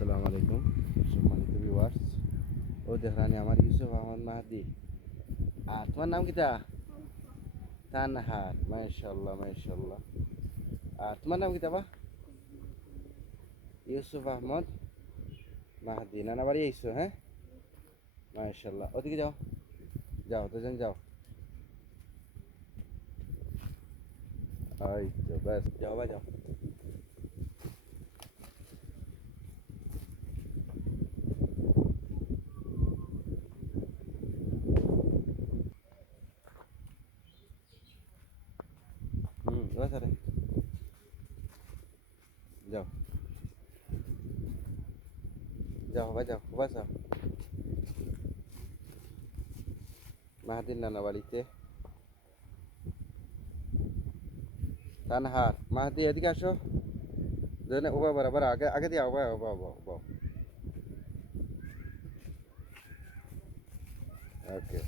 আসসালামু আলাইকুম সম্মানিত ভিউয়ার্স। ও দেখরানি আমার ইউসুফ আহমদ মাহাদি। আর তোমার নাম কিতা? তানহার। মাশাআল্লাহ মাশাআল্লাহ। আর তোমার নাম কিতা বা? ইউসুফ আহমদ মাহাদি। নানা বাড়ি আইসো? হ্যাঁ, মাশাআল্লাহ। ওদিকে যাও, যাও দুজন যাও। এই তো ব্যাস, যাও বা যাও। বাস আরে যাও, যাও বা যাও, বাস যাও। মাহাদির নানা বাড়িতে। তানহার মাহাদি এদিকে আসো। দুজনে উবা বরাবর আগে আগে দিয়ে উবা উবা উবা উবা। ওকে।